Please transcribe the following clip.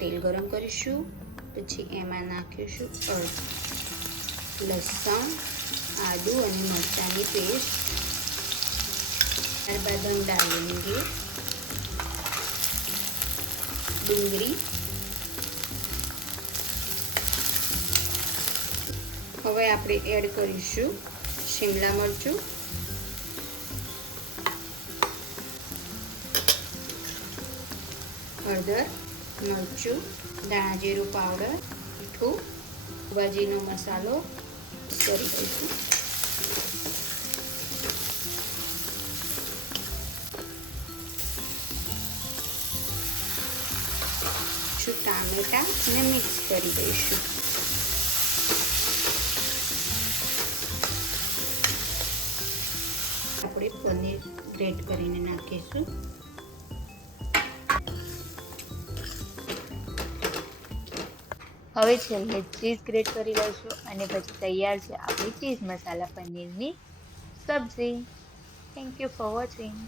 તેલ ગરમ કરીશું, પછી એમાં નાખીશું લસણ, આદુ અને મરચાંની પેસ્ટ। ત્યારબાદ हम डालेंगे ડુંગળી। હવે આપણે એડ કરીશું શિમલા મરચું, હળદર, મરચું, ધાણા જીરું પાવડર, મીઠું, ભાજીનો મસાલો કરી દઈશું। ટામેટા ને મિક્સ કરી દઈશું। આપણે પનીર ગ્રેટ કરીને નાખીશું। હવે છેલ્લે ચીઝ ગ્રેટ કરી લઈશું અને પછી તૈયાર છે આપણી ચીઝ મસાલા પનીરની સબ્જી। Thank you for watching.